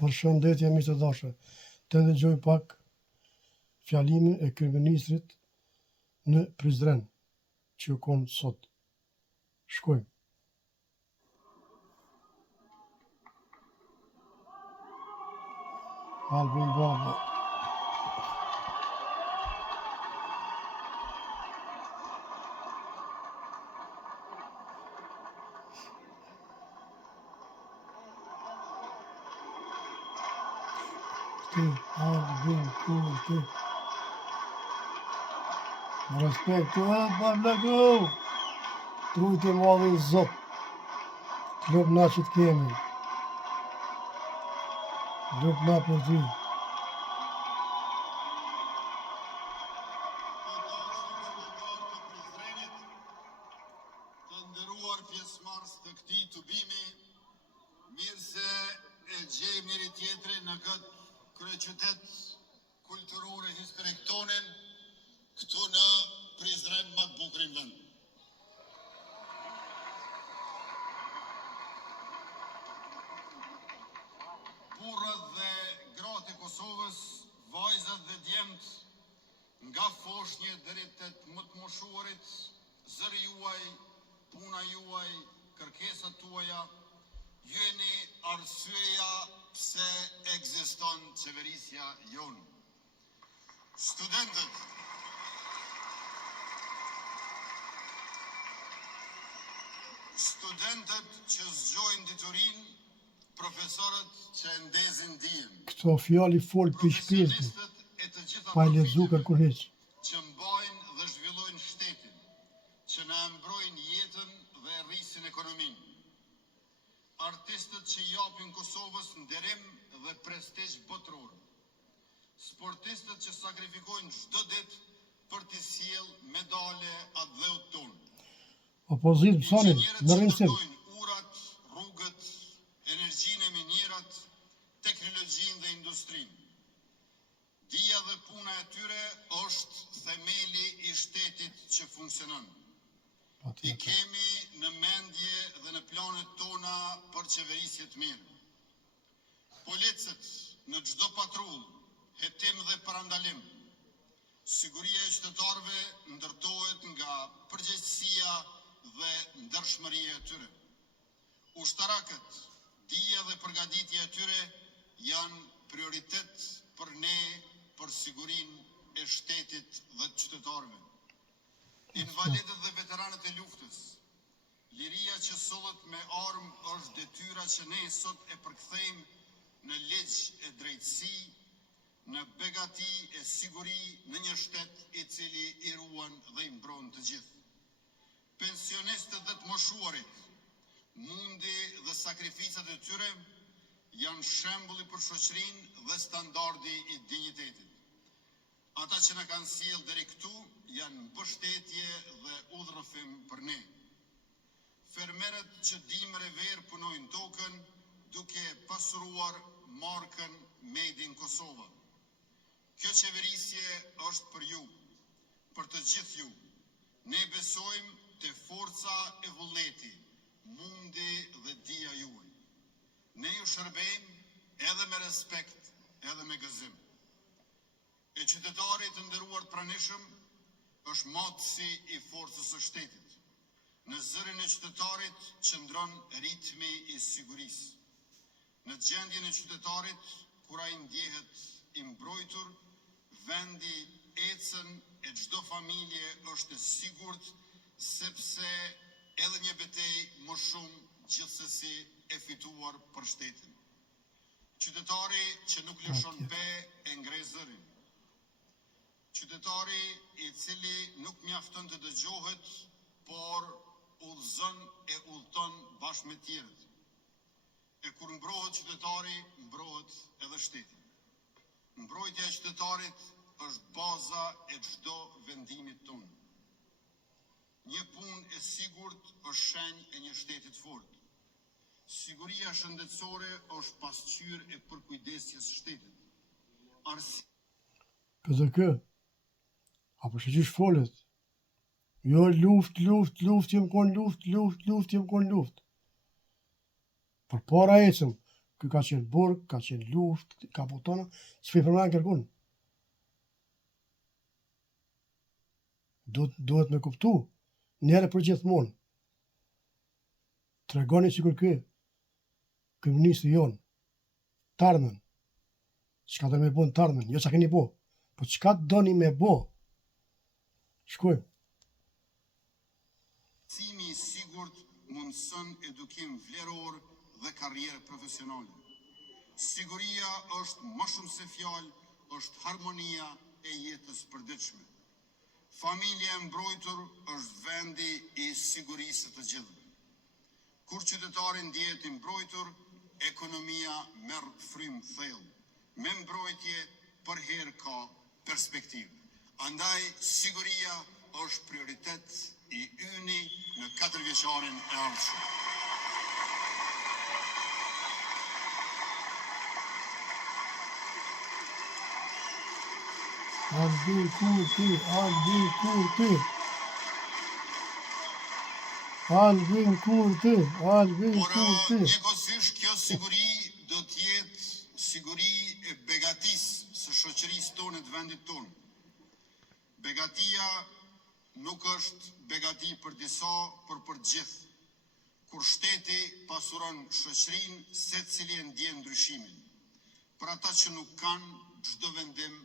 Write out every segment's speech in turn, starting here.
Përshëndetje miq të dashur. Të ndëgjoj pak fjalimin e kryeministrit në Prizren që u kon sot. Shkojmë. Albin Baba. Albin Kurti. Respekt, Pavlaku. Trujtë e madhin Zot. Klop na që të kemi. Klop na për ty. Të nderuar pjesëmarrës të këtij tubimi, mirë se e gjejmë njëri tjetrin në këtë kryeqytet kulturor e historik tonin, këtu në Prizren, më të bukurin vend. Burrat dhe gratë e Kosovës, vajzat dhe djemt, nga foshnjë deri te më të moshuarit, zëri juaj, puna juaj, kërkesat tuaja, jeni arsyeja pse ekziston qeverisja jonë. Studentët, që zgjojnë diturin, profesorët që ndezin dijen. Këto fjali fol për shpirtin, pa e lexu kërkur hiç. Që mbajnë dhe zhvillojnë shtetin, që na mbrojnë jetën dhe rrisin ekonominë. Artistët që japin Kosovës nderim dhe prestigj botror. Sportistët që sakrifikojnë çdo ditë për të sjellë medale atë dheut tonë. Opozit mësonin, në rrinësim. Urat, rrugët, energjinë e minierat, teknologjinë dhe industrinë. Dija dhe puna e tyre është themeli i shtetit që funksionon. I kemi në mendje dhe në planet tona për qeverisje të mirë. Policët në çdo patrull, hetim dhe parandalim, siguria e qytetarëve ndërtohet nga përgjegjësia dhe ndershmëria e tyre. Ushtarakët, dija dhe përgatitja e tyre janë prioritet për ne, për sigurinë e shtetit dhe të qytetarëve. Invalidët dhe veteranët e luftës, liria që sollet me armë është detyra që ne sot e përkthejmë në ligj e drejtësi, në begati e siguri në një shtet i cili i ruan dhe i mbron të gjithë. Pensionistët dhe të moshuarit, mundi dhe sakrificat e tyre janë shembulli për shoqërinë dhe standardi i dinjitetit. Ata që na kanë sjellë deri këtu janë mbështetje dhe udhërrëfim për ne. Fermerët që dimër e verë punojnë tokën duke pasuruar markën Made in Kosova. Kjo qeverisje është për ju, për të gjithë ju. Ne besojmë te forca e vullneti, mundi dhe dija juaj. Ne ju shërbejmë edhe me respekt, edhe me gëzim. E qytetarit të nderuar pranishëm është matësi i forcës së shtetit. Në zërin e qytetarit qëndron ritmi i sigurisë. Në gjendjen e qytetarit, kur ai ndjehet i mbrojtur, vendi, ecën e çdo familje është e sigurt, sepse edhe një betejë më shumë gjithsesi e fituar për shtetin. Qytetari që nuk lëshon pe e ngre zërin. Qytetari i cili nuk mjafton të dëgjohet, por udhëzon e udhëton bashkë me tjerët. E kur mbrohet qytetari, mbrohet edhe shteti. Mbrojtja e qytetarit është baza e çdo vendimit tonë. Një punë e sigurt është shenjë e një shteti të fortë. Siguria shëndetësore është pasqyrë e përkujdesjes së shtetit. PDK, apo që folet? Jo luft, jem kon luft. Për para ecëm, Ky ka qenë burg, ka qenë luftë, ka botona, s'pi përmend kërkun. Duhet me kuptu, njëre për gjithmonë. Tregoni sikur ky ministri jon, tarmen, çka do me bo në tarmen, jo çka keni bo, po çka doni me bo. Shkojmë. Mësimi i sigurt mundson edukim vleror dhe karrierë profesionale. Siguria është më shumë se fjalë, është harmonia e jetës përditshme. Familja e mbrojtur është vendi i sigurisë të gjithëve. Kur qytetari ndihet i mbrojtur, ekonomia merr frym thellë. Me mbrojtje përherë ka perspektivë. Andaj siguria është prioritet i yni në 4 vjeçarin e ardhshëm. Albin Kurti. Por njëkohësisht kjo siguri do të jetë siguri e begatisë së shoqërisë tonë të vendit tonë. Begatia nuk është begati për disa, por për gjithë. Kur shteti pasuron shoqërinë, secili e ndjen ndryshimin. Për ata që nuk kanë, çdo vendim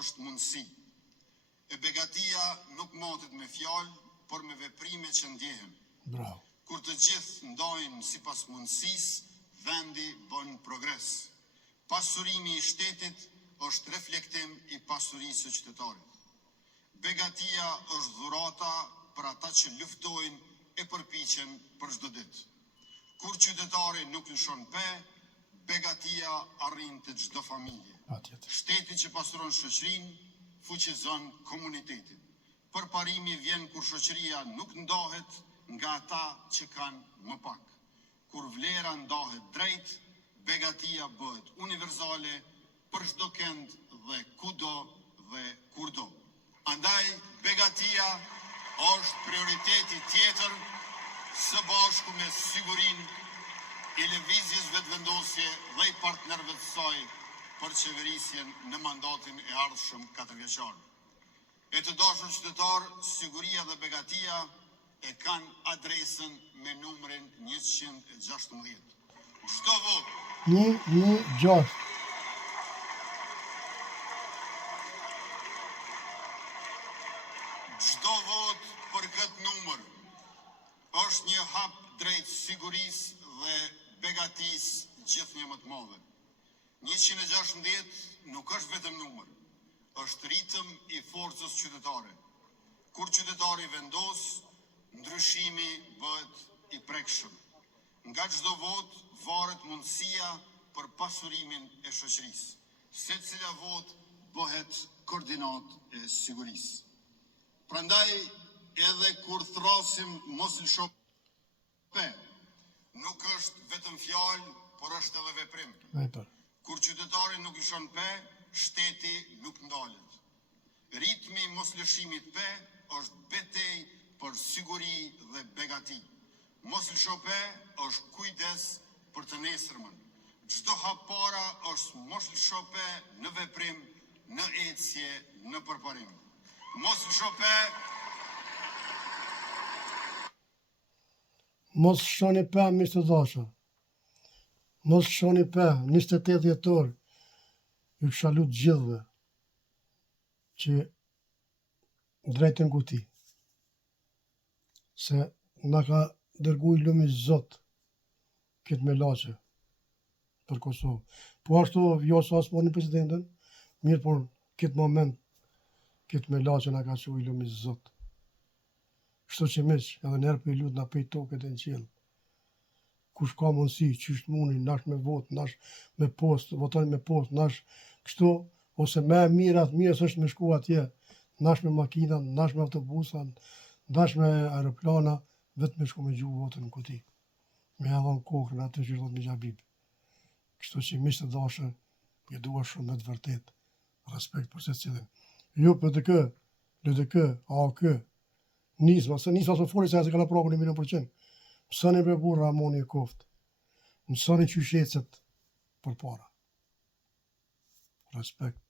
është mundësi. E begatia nuk matet me fjalë, por me veprime që ndjehen. Bravo. Kur të gjithë ndajnë sipas mundësisë, vendi bën progres. Pasurimi i shtetit është reflektim i pasurisë së qytetarit. Begatia është dhurata për ata që luftojnë e përpiqen për çdo ditë. Kur qytetari nuk lëshon pe, begatia arrin të çdo familje. Shteti që pasuron shoqërinë, fuqizon komunitetin. Përparimi vjen kur shoqëria nuk ndahet nga ata që kanë më pak. Kur vlera ndahet drejt, begatia bëhet universale për çdo kënd dhe kudo dhe kurdo. Andaj, begatia është prioriteti tjetër së bashku me sigurinë i lëvizjes vetëvendosje dhe i partnerëve të saj për qeverisjen në mandatin e ardhshëm 4 vjeçar. E të dashur qytetar, siguria dhe begatia e kanë adresën me numrin 116. Çdo vot 116. Çdo vot për këtë numër është një hap drejt sigurisë dhe begatisë gjithnjë më të madhe. 116 nuk është vetëm numër, është ritëm i forcës qytetare. Kur qytetari vendos, ndryshimi bëhet i prekshëm. Nga çdo vot varet mundësia për pasurimin e shoqërisë. Secila vot bëhet koordinat e sigurisë. Prandaj, edhe kur thrasim mos lësho pe, nuk është vetëm fjalë, por është edhe veprim. Kur qytetari nuk lëshon pe, shteti nuk ndalet. Ritmi i mos lëshimit pe është betej për siguri dhe begati. Mos lësho pe është kujdes për të nesërmën. Çdo hap para është mos lësho pe në veprim, në ecje, në përparim. Mos lësho pe. Mos shoni pe, miq të dashur. Mos shoni pe, 28 dhjetor. Ju kisha lut gjithëve që drejtën kuti. Se na ka dërgu i lumi Zot këtë me lache për Kosovë. Po ashtu jo sa s'po një presidentën, mirë por këtë moment këtë me lache na ka që i lumi Zot. Kështu që miq, edhe njerë për i lut na pej tokët e në qilë. Kush ka mundësi, qysht muni, nash me vot, nash me post, votoni me post, nash kështu, ose me mirat, mirës është me shku atje, nash me makina, nash me autobusa, nash me aeroplana, vetë me shku me gjuhë votën në kuti. Me edhon kokën atë që thot me Gjabib. Kështu që miq të dashur, ju dua shumë me të vërtet, respekt për secilin. Ju për të kë, nisma së foli se ka në prapën 100%. Mësoni për burra amoni e koft. Mësoni qysh ecet për para. Respekt.